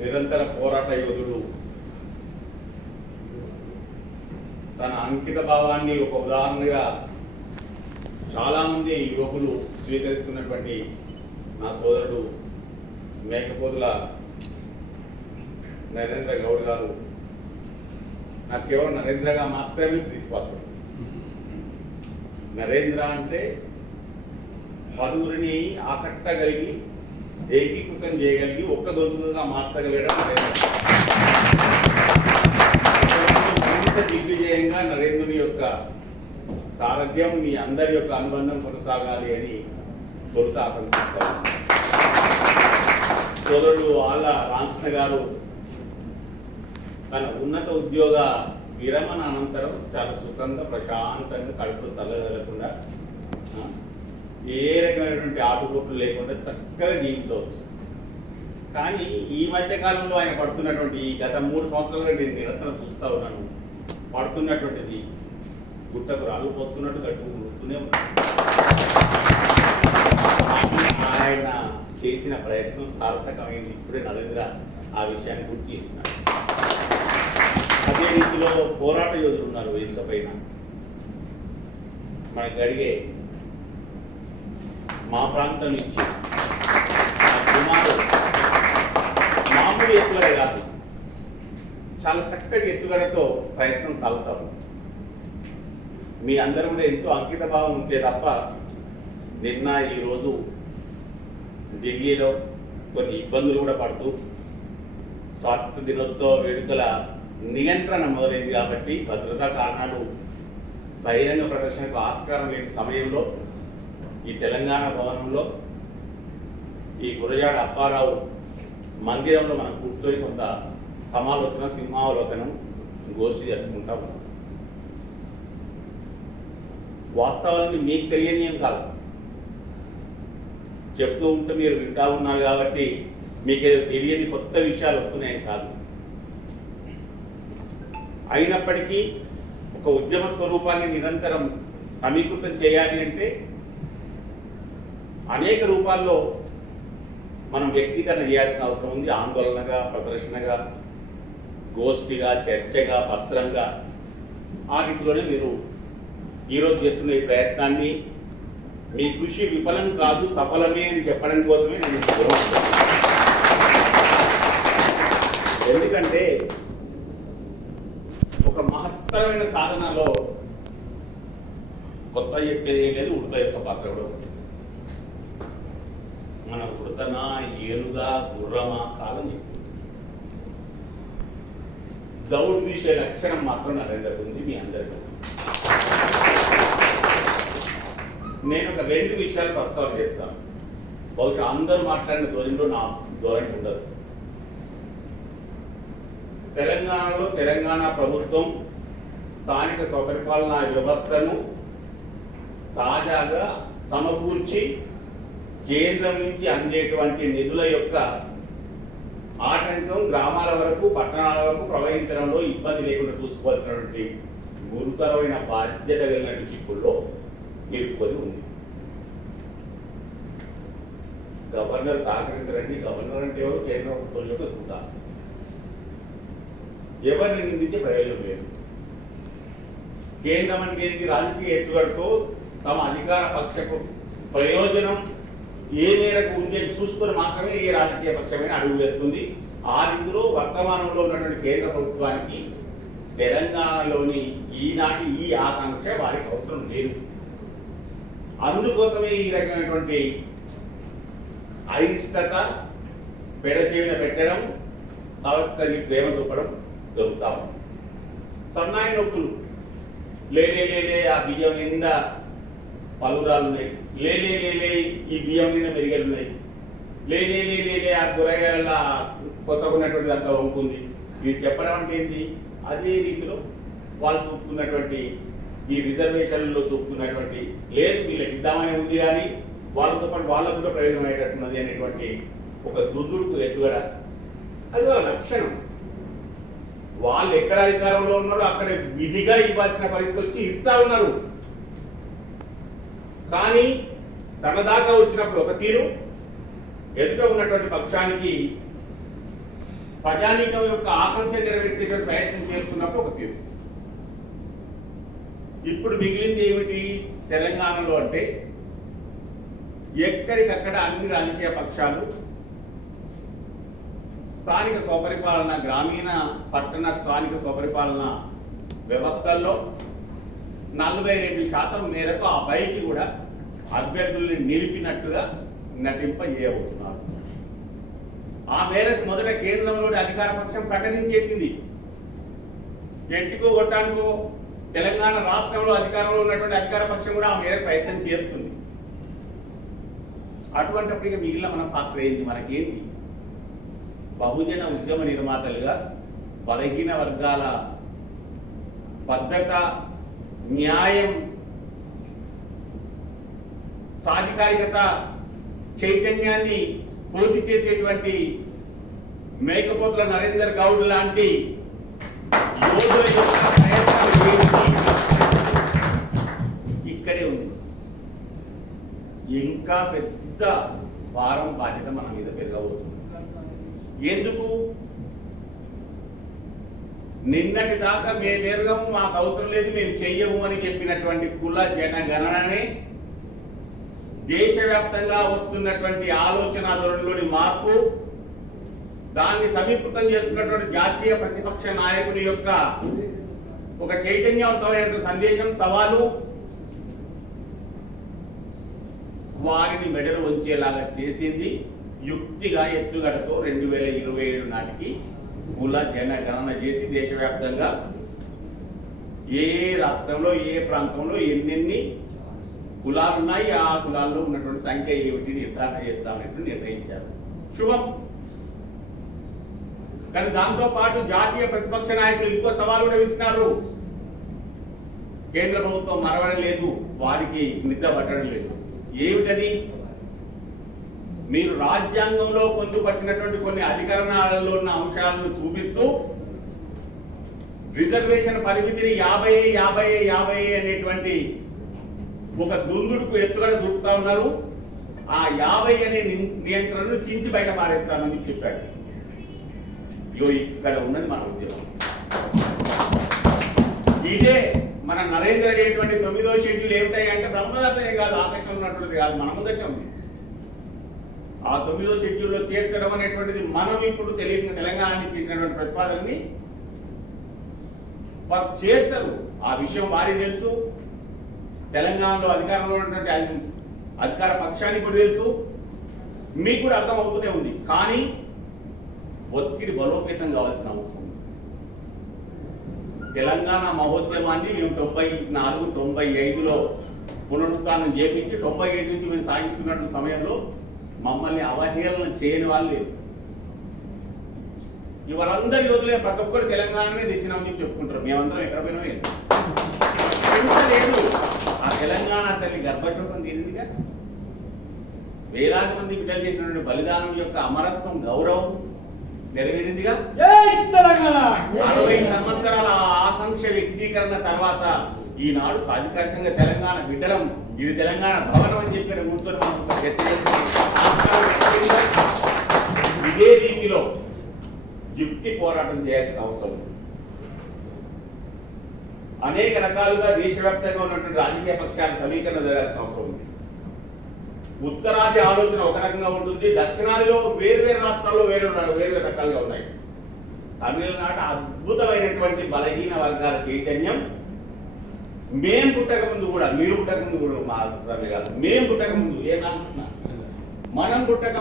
నిరంతర పోరాట యోధుడు. తన అంకిత భావాన్ని ఒక ఉదాహరణగా చాలామంది యువకులు స్వీకరిస్తున్నటువంటి నా సోదరుడు మేకపోతుల నరేంద్ర గౌడ్ గారు. నాకు కేవలం నరేంద్రగా మాత్రమే ప్రీతిపాత్రుడు. నరేంద్ర అంటే పలువురిని ఆకట్టగలిగి ఏకీకృతం చేయగలిగి ఒక్క దొంతుగా మార్చగలగడం మరింత దిగ్విజయంగా నరేంద్రుని యొక్క సారథ్యం మీ అందరి యొక్క అనుబంధం కొనసాగాలి అని తొలుత ఆకాంక్షిస్తాను సోదరుడు ఆళ్ళ రామకృష్ణ గారు తన ఉన్నత ఉద్యోగ విరమణ అనంతరం చాలా సుఖంగా ప్రశాంతంగా కడుపు తల్లదలకుండా ఏ రకమైనటువంటి ఆటుపోట్లు లేకుండా చక్కగా జీవించవచ్చు. కానీ ఈ మధ్య కాలంలో ఆయన పడుతున్నటువంటి గత మూడు సంవత్సరాలుగా నేను నిరంతరం చూస్తా ఉన్నాను. పడుతున్నటువంటిది గుట్టకు రాళ్ళు పోస్తున్నట్టు కట్టుకుంటూనే ఉన్నాను ఆయన చేసిన ప్రయత్నం సార్థకమైంది. ఇప్పుడే నరేంద్ర ఆ విషయాన్ని గుర్తు చేసినాడు. అదే రీతిలో పోరాట యోధులు ఉన్నారు వేదిక పైన. మనకు అడిగే మా ప్రాంతం నుంచి కుమారు మామూలు ఎత్తుగడ కాదు. చాలా చక్కటి ఎత్తుగడతో ప్రయత్నం సాగుతారు. మీ అందరూ కూడా ఎంతో అంకిత భావం ఉంటే తప్ప నిన్న ఈరోజు ఢిల్లీలో కొన్ని ఇబ్బందులు కూడా పడుతూ స్వాతంత్ర దినోత్సవ వేడుకల నియంత్రణ మొదలైంది కాబట్టి భద్రతా కారణాలు బహిరంగ ప్రదర్శనకు ఆస్కారం లేని సమయంలో ఈ తెలంగాణ భవనంలో ఈ గురజాడ అప్పారావు మందిరంలో మనం కూర్చొని కొంత సమాలోచన సింహావలోకనం గోష్ఠి జరుపుకుంటా ఉన్నాం. వాస్తవాన్ని మీకు తెలియని ఏం కాదు. చెప్తూ ఉంటే మీరు వింటా ఉన్నారు కాబట్టి మీకు తెలియని కొత్త విషయాలు వస్తున్నాయని కాదు. అయినప్పటికీ ఒక ఉద్యమ స్వరూపాన్ని నిరంతరం సమీకృతం చేయాలి అంటే అనేక రూపాల్లో మనం వ్యక్తీకరణ చేయాల్సిన అవసరం ఉంది. ఆందోళనగా ప్రదర్శనగా గోష్ఠిగా చర్చగా పత్రంగా ఆ రీతిలోనే మీరు ఈరోజు చేస్తున్న ఈ ప్రయత్నాన్ని మీ కృషి విఫలం కాదు సఫలమే అని చెప్పడం కోసమే నేను ఎందుకంటే ఒక మహత్తరమైన సాధనలో కొత్త చెప్పేది ఏం లేదు ఉడత యొక్క పాత్ర కూడా ఉంటుంది మన ఏనుగా గుర్రమా కాలం చెప్తుంది. దౌడు తీసే లక్షణం మాత్రం నరేంద్రకు ఉంది మీ అందరిలో. నేను ఒక రెండు విషయాలు ప్రస్తావన చేస్తాను. బహుశా అందరూ మాట్లాడిన ధోరణిలో నా ధోరణి ఉండదు. తెలంగాణలో తెలంగాణ ప్రభుత్వం స్థానిక స్వపరిపాలనా వ్యవస్థను తాజాగా సమకూర్చి కేంద్రం నుంచి అందేటువంటి నిధుల యొక్క ఆటంకం గ్రామాల వరకు పట్టణాల వరకు ప్రవహించడంలో ఇబ్బంది లేకుండా చూసుకోవాల్సినటువంటి గురుతరమైన బాధ్యత కలిగిన చిక్కుల్లో ఇరుక్కొని ఉంది. గవర్నర్ సహకరించరండి. గవర్నర్ అంటే ఎవరు? కేంద్ర ప్రభుత్వం యొక్క దూత. ఎవరిని నిందించే ప్రయోజనం లేదు. కేంద్రం అంటే రాజకీయ ఎత్తుగడతో తమ అధికార పక్షకు ప్రయోజనం ఏ మేరకు ఉంది అని చూసుకొని మాత్రమే ఏ రాజకీయ పక్షమైన అడుగు వేస్తుంది. ఆ రీతిలో వర్తమానంలో ఉన్నటువంటి కేంద్ర ప్రభుత్వానికి తెలంగాణలోని ఈనాటి ఈ ఆకాంక్ష వారికి అవసరం లేదు. అందుకోసమే ఈ రకమైనటువంటి అయిష్టత పెడచేవిన పెట్టడం సవత్తరి ప్రేమ చూపడం జరుగుతా ఉంది. సన్నాయి నొప్పులు లేదే లేదే ఆ బియ్యం నిండా పలురాలు ఉన్నాయి. లేలే లేలే ఈ బియ్యం నిన్న మెరిగలు ఉన్నాయి లేలే లేలే ఆ కూరగాయల కొసకున్నటువంటిది అంతా వంపుంది ఇది చెప్పడం అంటే ఏంటి అదే రీతిలో వాళ్ళు చూపుతున్నటువంటి ఈ రిజర్వేషన్లో చూపుతున్నటువంటి లేదు వీళ్ళకి ఇద్దామనే ఉంది కానీ వాళ్ళతో పాటు వాళ్ళకు కూడా ప్రయోజనం అయ్యేటట్టున్నది అనేటువంటి ఒక దుర్దుడుకు ఎత్తుగడ. అది వాళ్ళ లక్షణం. వాళ్ళు ఎక్కడ అధికారంలో ఉన్నారో అక్కడ విధిగా ఇవ్వాల్సిన పరిస్థితి వచ్చి ఇస్తా ఉన్నారు. కానీ తన దాకా వచ్చినప్పుడు ఒక తీరు ఎదుట ఉన్నటువంటి పక్షానికి ప్రజానీకం యొక్క ఆకాంక్ష నెరవేర్చేటువంటి ప్రయత్నం చేస్తున్నప్పుడు ఒక తీరు. ఇప్పుడు మిగిలింది ఏమిటి తెలంగాణలో అంటే ఎక్కడికక్కడ అన్ని రాజకీయ పక్షాలు స్థానిక స్వపరిపాలన గ్రామీణ పట్టణ స్థానిక స్వపరిపాలన వ్యవస్థల్లో నలభై రెండు శాతం మేరకు ఆ పైకి కూడా అభ్యర్థుల్ని నిలిపినట్టుగా నటింపజేయబోతున్నారు. ఆ మేరకు మొదట కేంద్రంలోని అధికార పక్షం ప్రకటించేసింది. ఎట్టికో కొట్టానికో తెలంగాణ రాష్ట్రంలో అధికారంలో ఉన్నటువంటి అధికార పక్షం కూడా ఆ మేరకు ప్రయత్నం చేస్తుంది. అటువంటిప్పుడు ఇక మిగిలిన మన పాత్ర ఏంటి? మనకేంటి? బహుజన ఉద్యమ నిర్మాతలుగా బలహీన వర్గాల భద్రత న్యాయం సాధికారికత చైతన్యాన్ని పూర్తి చేసేటువంటి మేకపోతుల నరేందర్ గౌడ్ లాంటి యోధుల యొక్క ప్రయత్నాలు ఇక్కడే ఉంది. ఇంకా పెద్ద భారం బాధ్యత మన మీద పెరగబోతుంది. ఎందుకు? నిన్నటి దాకా మేము ఎరగము మాకు అవసరం లేదు మేము చెయ్యము అని చెప్పినటువంటి కుల జనగణనని దేశవ్యాప్తంగా వస్తున్నటువంటి ఆలోచన ధోరణిలోని మార్పు దాన్ని సమీకృతం చేస్తున్నటువంటి జాతీయ ప్రతిపక్ష నాయకుని యొక్క ఒక చైతన్యవంతమైన సందేశం సవాలు వారిని మెడలు వంచేలాగా చేసింది యుక్తిగా ఎత్తుగడతో రెండు వేల ఇరవై ఏడు నాటికి కుల జనగణన చేసి దేశవ్యాప్తంగా ఏ రాష్ట్రంలో ఏ ప్రాంతంలో ఎన్నెన్ని కులాలు ఉన్నాయి ఆ కులాల్లో ఉన్నటువంటి సంఖ్య ఏమిటి నిర్ధారణ చేస్తామన్నట్టు నిర్ణయించారు. శుభం. కానీ దాంతో పాటు జాతీయ ప్రతిపక్ష నాయకులు ఇంకో సవాలు కూడా విసినారు కేంద్ర ప్రభుత్వం మరవడం లేదు వారికి నిద్ర పట్టడం లేదు. ఏమిటది? మీరు రాజ్యాంగంలో పొందుపరిచినటువంటి కొన్ని అధికరణాలలో ఉన్న అంశాలను చూపిస్తూ రిజర్వేషన్ పరిమితిని యాభై యాభై యాభై అనేటువంటి ఒక దుందుడుకు ఎత్తుగడ చూపుతా ఉన్నారు. ఆ యాభై అనే నియంత్రణను చించి బయట పారేస్తానని చెప్పాడు. ఇగో ఇక్కడ ఉన్నది మన ఉద్యోగం. ఇదే మన నరేంద్ర అనేటువంటి తొమ్మిదో షెడ్యూల్ ఏమిటాయి అంటే బ్రహ్మదత్తే కాదు ఆకాశంలో ఉన్నటువంటిది కాదు మన ముందటే ఉంది. ఆ తొమ్మిదో షెడ్యూల్లో చేర్చడం అనేటువంటిది మనం ఇప్పుడు తెలియ తెలంగాణ చేసినటువంటి ప్రతిపాదనని వారు చేర్చరు. ఆ విషయం వారి తెలుసు. తెలంగాణలో అధికారంలో ఉన్నటువంటి అధికార పక్షానికి కూడా తెలుసు. మీకు కూడా అర్థమవుతూనే ఉంది. కానీ ఒత్తిడి బలోపేతం కావాల్సిన అవసరం ఉంది. తెలంగాణ మహోద్యమాన్ని మేము తొంభై నాలుగు తొంభై ఐదులో పునరుత్నం చేపించి తొంభై ఐదు నుంచి మేము సాగిస్తున్నటువంటి సమయంలో మమ్మల్ని అవహేళన చేయని వాళ్ళు లేరు. ఇవాళందరి యోధులే ప్రతి ఒక్కరు తెలంగాణనే తెచ్చినామని చెప్పి చెప్పుకుంటారు. మేమందరం ఎక్కడ పోయినా లేదు. ఆ తెలంగాణ తల్లి గర్భశోకం తీరిందిగా. వేలాది మంది బిడ్డలు చేసినటువంటి బలిదానం యొక్క అమరత్వం గౌరవం నెరవేరిందిగా. అరవై సంవత్సరాల ఆకాంక్ష వ్యక్తీకరణ తర్వాత ఈనాడు సాధికారికంగా తెలంగాణ బిడ్డలం ఇది తెలంగాణ భవనం అని చెప్పిన కూర్చొని మనం ఇదే రీతిలో యుక్తి పోరాటం చేయాల్సిన అవసరం. అనేక రకాలుగా దేశవ్యాప్తంగా ఉన్నటువంటి రాజకీయ పక్షాల సమీకరణ జరగాల్సిన అవసరం ఉంది. ఉత్తరాది ఆలోచన ఒక రకంగా ఉంటుంది దక్షిణాదిలో వేరు వేరు రాష్ట్రాల్లో వేరు వేరు వేరు రకాలుగా ఉన్నాయి. తమిళనాడు అద్భుతమైనటువంటి బలహీన వర్గాల చైతన్యం మేం పుట్టక ముందు కూడా మీరు పుట్టక ముందు కూడా మా అభిప్రాయం కాదు మేం పుట్టక ముందు ఏ రామకృష్ణ మనం పుట్టక